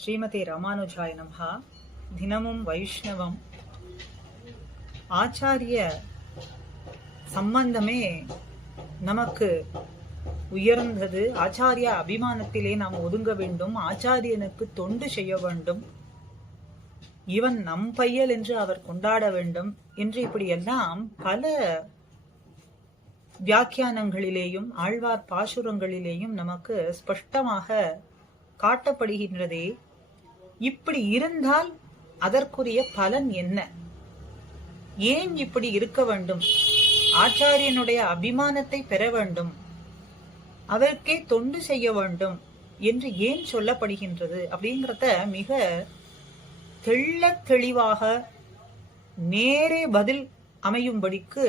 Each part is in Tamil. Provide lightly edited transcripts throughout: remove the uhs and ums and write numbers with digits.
ஸ்ரீமதி ராமானுஜாய நமஹா. தினமும் வைஷ்ணவம் ஆச்சாரிய சம்பந்தமே நமக்கு உயர்ந்தது. ஆச்சாரிய அபிமானத்திலே நாம் ஒதுங்க வேண்டும். ஆச்சாரியனுக்கு தொண்டு செய்ய வேண்டும். இவன் நம் பையல் என்று அவர் கொண்டாட வேண்டும் என்று இப்படியெல்லாம் பல வியாக்கியானங்களிலேயும் ஆழ்வார் பாசுரங்களிலேயும் நமக்கு ஸ்பஷ்டமாக காட்டப்படுகின்றதே. இப்படி இருந்தால் அதற்குரிய பலன் என்ன? ஏன் இப்படி இருக்க வேண்டும்? ஆச்சாரியனுடைய அபிமானத்தை பெற வேண்டும், அவருக்கே தொண்டு செய்ய வேண்டும் என்று ஏன் சொல்லப்படுகின்றது அப்படிங்கிறத மிக தெள்ள தெளிவாக நேரே பதில் அமையும்படிக்கு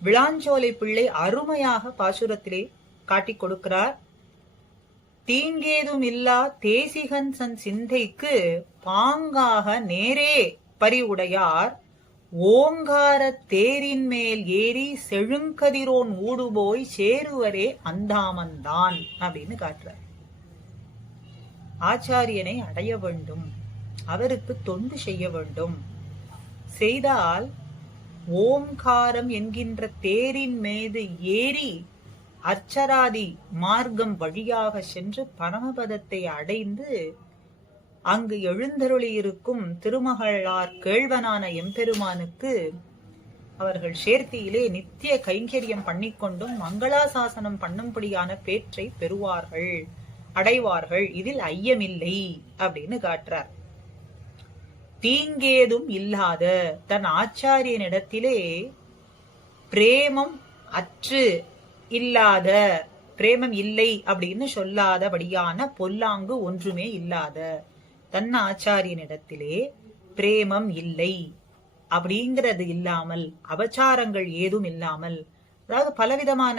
விளாஞ்சோலை பிள்ளை அருமையாக பாசுரத்திலே காட்டிக் கொடுக்கிறார். தீங்கேதும் இல்லா தேசிகன் சன் சிந்தைக்கு பாங்காக நேரே பரிவுடையார் ஓங்கார தேரின் மேல் ஏறி செழுங்கதிரோன் ஊடுபோய் சேருவரே அந்தாமந்தான் அப்படின்னு காட்டுறார். ஆச்சாரியனை அடைய வேண்டும், அவருக்கு தொண்டு செய்ய வேண்டும். செய்தால் ஓம்காரம் என்கின்ற தேரின் மீது ஏறி அர்ச்சராதி மார்க்கம் வழியாக சென்று பரமபதத்தை அடைந்து அங்கு எழுந்தருளி இருக்கும் திருமகளார் கேழ்வனான எம்பெருமானுக்கு அவர்கள் சேர்த்தியிலே நித்திய கைங்கரியம் பண்ணிக்கொண்டும் மங்களாசாசனம் பண்ணும்படியான பேற்றை பெறுவார்கள், அடைவார்கள். இதில் ஐயமில்லை அப்படின்னு காட்டுறார். தீங்கேதும் இல்லாத தன் ஆச்சாரியனிடத்திலே பிரேமம் அற்று இல்லாத, பிரேமம் இல்லை அப்படின்னு சொல்லாதபடியான பொல்லாங்கு ஒன்றுமே இல்லாத தன் ஆச்சாரியனிடத்திலே பிரேமம் இல்லை அப்படிங்கிறது இல்லாமல், அபச்சாரங்கள் ஏதும் இல்லாமல், அதாவது பலவிதமான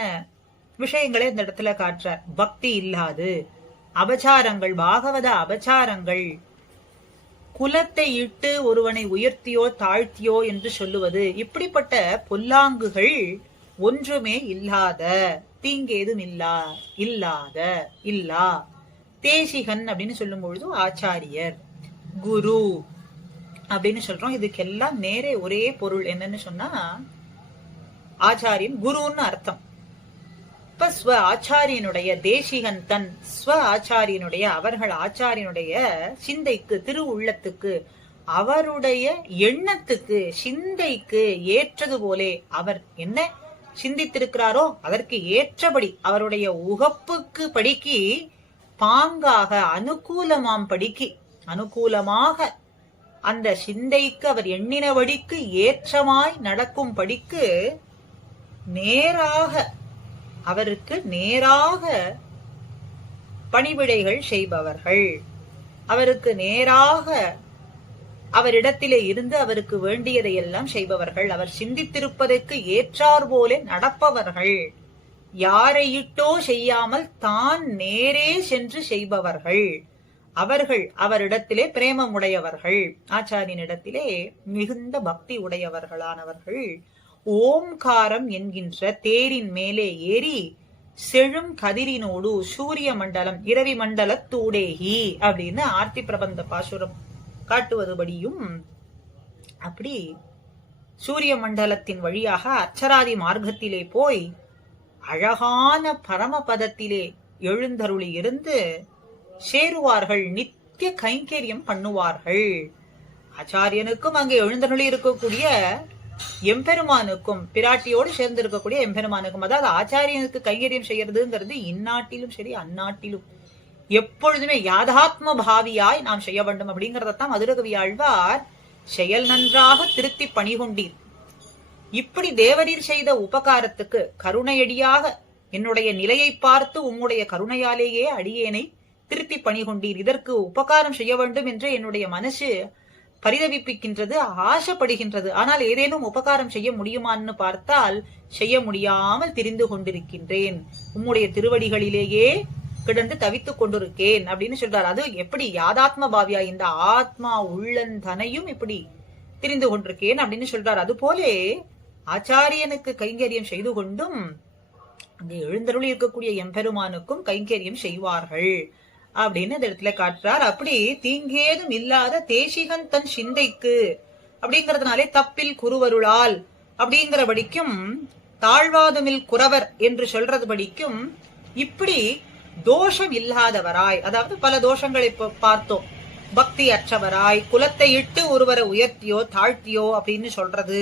விஷயங்களை இந்த இடத்துல காட்டுற. பக்தி இல்லாது, அபச்சாரங்கள், பாகவத அபச்சாரங்கள், குலத்தை இட்டு ஒருவனை உயர்த்தியோ தாழ்த்தியோ என்று சொல்லுவது, இப்படிப்பட்ட பொல்லாங்குகள் ஒன்றுமே இல்லாத, தீங்கேதும் இல்லா தேசிகன் அப்படின்னு சொல்லும் பொழுது ஆச்சாரியர், குரு அப்படின்னு சொல்றோம். இதுக்கெல்லாம் நேரே ஒரே பொருள் என்னன்னு சொன்னா ஆச்சாரியன் குருன்னு அர்த்தம். இப்ப ஸ்வ ஆச்சாரியனுடைய, தேசிகன் தன் ஸ்வ ஆச்சாரியனுடைய, அவர்கள் ஆச்சாரியனுடைய சிந்தைக்கு, திரு உள்ளத்துக்கு, அவருடைய எண்ணத்துக்கு, சிந்தைக்கு ஏற்றது போலே அவர் என்ன சிந்தித்திருக்கிறாரோ அதற்கு ஏற்றபடி, அவருடைய உகப்புக்கு படிக்கு பாங்காக, அனுகூலமாம் படிக்கு, அனுகூலமாக அந்த சிந்தைக்கு அவர் எண்ணினபடிக்கு ஏற்றமாய் நடக்கும் படிக்கு நேராக, அவருக்கு நேராக பணிவிடைகள் செய்பவர்கள், அவருக்கு நேராக அவரிடத்திலே இருந்து அவருக்கு வேண்டியதை எல்லாம் செய்பவர்கள், அவர் சிந்தித்திருப்பதற்கு ஏற்றார் போல நடப்பவர்கள், யாரையிட்டோ செய்யாமல் தான் நேரே சென்று செய்பவர்கள், அவர்கள் அவரிடத்திலே பிரேமம் உடையவர்கள், ஆச்சாரியனிடத்திலே மிகுந்த பக்தி உடையவர்களானவர்கள். ஓம்காரம் என்கின்ற தேரின் மேலே ஏறி செழும் கதிரினோடு சூரிய மண்டலம் இரவி மண்டலத்தூடேகி அப்படின்னு ஆர்த்தி பிரபந்த பாசுரம் காட்டுவதுபடியும், அப்படி சூரிய மண்டலத்தின் வழியாக அர்ச்சராதி மார்க்கத்திலே போய் அழகான பரமபதத்திலே எழுந்தருளி இருந்து சேருவார்கள், நித்திய கைங்கரியம் பண்ணுவார்கள். ஆச்சாரியனுக்கும் அங்கே எழுந்தருளி இருக்கக்கூடிய எம்பெருமானுக்கும், பிராட்டியோடு சேர்ந்து இருக்கக்கூடிய எம்பெருமானுக்கும், அதாவது ஆச்சாரியனுக்கு கைங்கரியம் செய்யறதுங்கிறது இந்நாட்டிலும் சரி அந்நாட்டிலும் எப்பொழுதுமே யாதாத்ம பாவியாய் நாம் செய்ய வேண்டும். அப்படிங்கறதான் மதுரகவி ஆழ்வார் செயல் நன்றாக திருத்தி பணிகொண்டீர், இப்படி தேவரீர் செய்த உபகாரத்துக்கு கருணையடியாக என்னுடைய நிலையை பார்த்து உம்முடைய கருணையாலேயே அடியேனை திருத்தி பணிகொண்டீர், இதற்கு உபகாரம் செய்ய வேண்டும் என்று என்னுடைய மனசு பரிதவிப்பிக்கின்றது, ஆசைப்படுகின்றது. ஆனால் ஏதேனும் உபகாரம் செய்ய முடியுமான்னு பார்த்தால் செய்ய முடியாமல் திரிந்து கொண்டிருக்கின்றேன், உம்முடைய திருவடிகளிலேயே கிடந்து தவித்துக் கொண்டிருக்கேன் அப்படின்னு சொல்றார். அது எப்படி யாதாத்ம பாவியா, இந்த ஆத்மா உள்ளந்தனையும் இப்படி திரிந்து கொண்டிருக்கேன் அப்படின்னு சொல்றார். அது போலே ஆச்சாரியனுக்கு கைங்கரியம் செய்து கொண்டும் அங்கே எழுந்தருளி இருக்கக்கூடிய எம்பெருமானுக்கும் கைங்கரியம் செய்வார்கள். அப்படின்னு இந்த இடத்துல காட்டுறார். அப்படி தீங்கேதும் இல்லாத தேசிகன் தன் சிந்தைக்கு அப்படிங்கறதுனாலே தப்பில் குருவருளால் அப்படிங்கிறபடிக்கும் தாழ்வாதுமில் குறவர் என்று சொல்றது படிக்கும் இப்படி தோஷம் இல்லாதவராய், அதாவது பல தோஷங்களை பார்த்தோம். பக்தி அற்றவராய், குலத்தை இட்டு ஒருவரை உயர்த்தியோ தாழ்த்தியோ அப்படின்னு சொல்றது,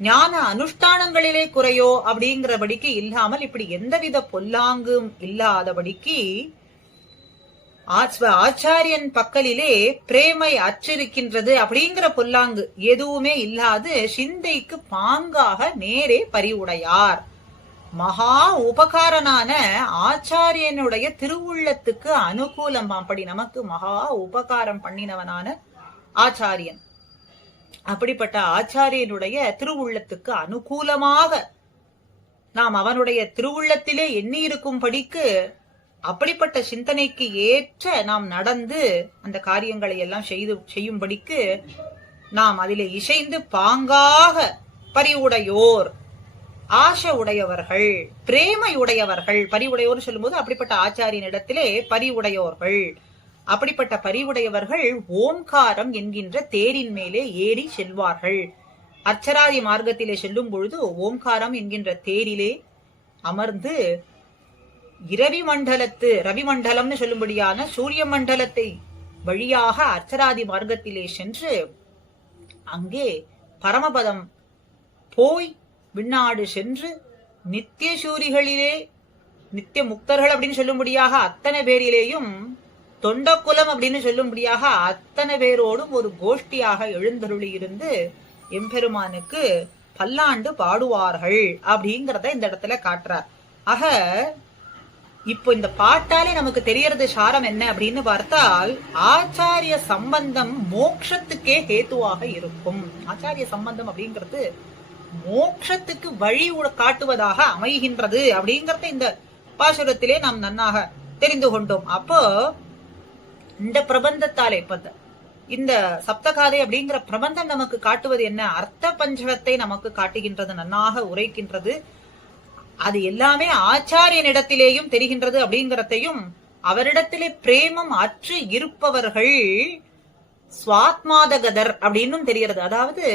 ஞான அனுஷ்டானங்களிலே குறையோ அப்படிங்கிறபடிக்கு இல்லாமல் இப்படி எந்தவித பொல்லாங்கும் இல்லாதபடிக்கு ஆச்சாரியன் பக்கலிலே பிரேமை அற்றிருக்கின்றது அப்படிங்கிற பொல்லாங்கு எதுவுமே இல்லாது சிந்தைக்கு பாங்காக நேரே பரிவுடையார். மகா உபகாரனான ஆச்சாரியனுடைய திருவுள்ளத்துக்கு அனுகூலம். அப்படி நமக்கு மகா உபகாரம் பண்ணினவனான ஆச்சாரியன், அப்படிப்பட்ட ஆச்சாரியனுடைய திருவுள்ளத்துக்கு அனுகூலமாக நாம் அவனுடைய திருவுள்ளத்திலே எண்ணி இருக்கும்படிக்கு அப்படிப்பட்ட சிந்தனைக்கு ஏற்ற நாம் நடந்து அந்த காரியங்களை எல்லாம் செய்யும்படிக்கு நாம் அதிலே இசைந்து பாங்காக பரிவுடையோர், ஆசை உடையவர்கள், பிரேமை உடையவர்கள். பரிவுடையோர் சொல்லும்போது அப்படிப்பட்ட ஆச்சாரியனிடத்திலே பரிவுடையோர்கள். அப்படிப்பட்ட பரிவுடையவர்கள் ஓம்காரம் என்கின்ற தேரின் மேலே ஏறி செல்வார்கள். அர்ச்சராதி மார்க்கத்திலே செல்லும் பொழுது ஓம்காரம் என்கின்ற தேரிலே அமர்ந்து ரவிமண்டலம்னு சொல்லும்படியான சூரிய மண்டலத்தை வழியாக அர்ச்சராதி மார்க்கத்திலே சென்று அங்கே பரமபதம் போய் விண்ணாடு சென்று நித்திய சூரிகளிலே நித்திய முக்தர்கள் அப்படின்னு சொல்லும்படியாக அத்தனை பேரிலேயும் தொண்டக்குலம் அப்படின்னு சொல்லும்படியாக அத்தனை பேரோடும் ஒரு கோஷ்டியாக எழுந்தருளி இருந்து எம்பெருமானுக்கு பல்லாண்டு பாடுவார்கள் அப்படிங்கறத இந்த இடத்துல காட்டுறார். ஆக இப்போ இந்த பாட்டாலே நமக்கு தெரியறது சாரம் என்ன அப்படின்னு பார்த்தால், ஆச்சாரிய சம்பந்தம் மோட்சத்துக்கே ஹேத்துவாக இருக்கும். ஆச்சாரிய சம்பந்தம் அப்படிங்கிறது மோட்சத்துக்கு வழி காட்டுவதாக அமைகின்றது அப்படிங்கறத இந்த பாசுரத்திலே நாம் நன்னாக தெரிந்து கொண்டோம். அப்போ இந்த பிரபந்தத்தாலே இந்த சப்தகாதை அப்படிங்கிற பிரபந்தம் நமக்கு காட்டுவது என்ன? அர்த்த பஞ்சகத்தை நமக்கு காட்டுகின்றது, நன்னாக உரைக்கின்றது. அது எல்லாமே ஆச்சாரியனிடத்திலேயும் தெரிகின்றது அப்படிங்கறதையும், அவரிடத்திலே பிரேமம் அற்று இருப்பவர்கள் ஸ்வாத்மாதகதர் அப்படின்னும் தெரிகிறது. அதாவது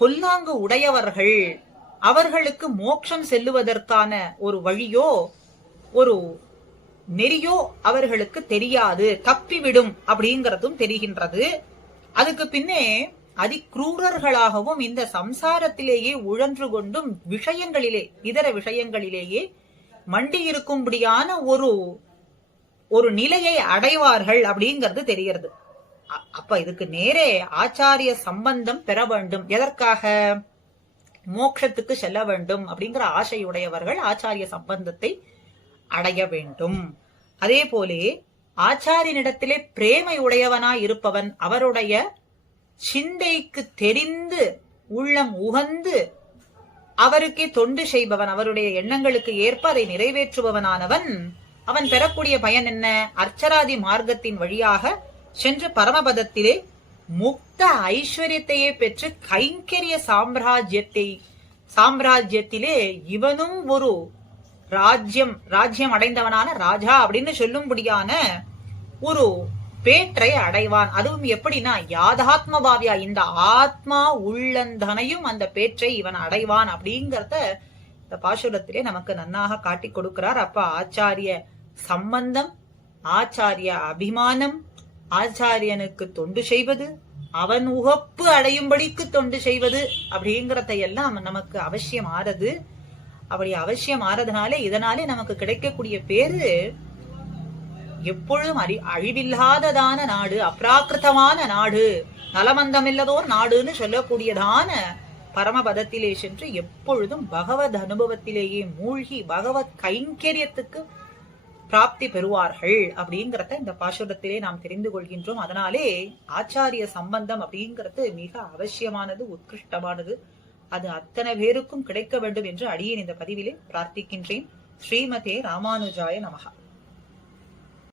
பொல்லாங்கு உடையவர்கள், அவர்களுக்கு மோட்சம் செல்லுவதற்கான ஒரு வழியோ ஒரு நெறியோ அவர்களுக்கு தெரியாது, தப்பிவிடும் அப்படிங்கறதும் தெரிகின்றது. அதுக்கு பின்னே அதிக்ரூரர்களாகவும் இந்த சம்சாரத்திலேயே உழன்று கொண்டும் இதர விஷயங்களிலேயே மண்டி இருக்கும்படியான ஒரு நிலையை அடைவார்கள் அப்படிங்கிறது தெரிகிறது. அப்ப இதுக்கு நேரே ஆச்சாரிய சம்பந்தம் பெற வேண்டும். எதற்காக? மோட்சத்துக்கு செல்ல வேண்டும் அப்படிங்கிற ஆசையுடையவர்கள் ஆச்சாரிய சம்பந்தத்தை அடைய வேண்டும். அதே போலே ஆச்சாரியனிடத்திலே பிரேமை உடையவனாய் இருப்பவன், அவருடைய சிந்தைக்கு தெரிந்து உள்ளம் உகந்து அவருக்கே தொண்டு செய்பவன், அவருடைய எண்ணங்களுக்கு ஏற்ப அதை நிறைவேற்றுபவனானவன், அவன் பெறக்கூடிய பயன் என்ன? அர்ச்சராதி மார்க்கத்தின் வழியாக சென்று பரமபதத்திலே முக்த ஐஸ்வர்யத்தையே பெற்று கைங்கரிய சாம்ராஜ்யத்திலே இவனும் ஒரு ராஜ்யம் அடைந்தவனான ராஜா அப்படின்னு சொல்லும்படியான ஒரு பேற்றை அடைவான். அதுவும் எப்படின்னா யாதாத்ம பாவியா, இந்த ஆத்மா உள்ளந்தனையும் அந்த பேற்றை இவன் அடைவான் அப்படிங்கறத இந்த பாசுரத்திலே நமக்கு நன்னாக காட்டி கொடுக்கிறார். அப்ப ஆச்சாரிய சம்பந்தம், ஆச்சாரிய அபிமானம், ஆச்சாரியனுக்கு தொண்டு செய்வது, அவன் உகப்பு அடையும்படிக்கு தொண்டு செய்வது அப்படிங்கறதையெல்லாம் நமக்கு அவசியம் ஆறது. அப்படி அவசியம் ஆறதுனாலே இதனாலே நமக்கு கிடைக்கக்கூடிய பேரு எப்பொழுதும் அழிவில்லாததான நாடு, அப்ராக்கிருதமான நாடு, நலமந்தமில்லதோர் நாடுன்னு சொல்லக்கூடியதான பரமபதத்திலே சென்று எப்பொழுதும் பகவத் அனுபவத்திலேயே மூழ்கி பகவத் கைங்கரியத்துக்கு பிராப்தி பெறுவார்கள் அப்படிங்கறத இந்த பாசுரத்திலே நாம் தெரிந்து கொள்கின்றோம். அதனாலே ஆச்சாரிய சம்பந்தம் அப்படிங்கிறது மிக அவசியமானது, உத்கிருஷ்டமானது. அது அத்தனை பேருக்கும் கிடைக்க வேண்டும் என்று அடியேன் இந்த பதிவிலே பிரார்த்திக்கின்றேன். ஸ்ரீமதே ராமானுஜாய நமஹ.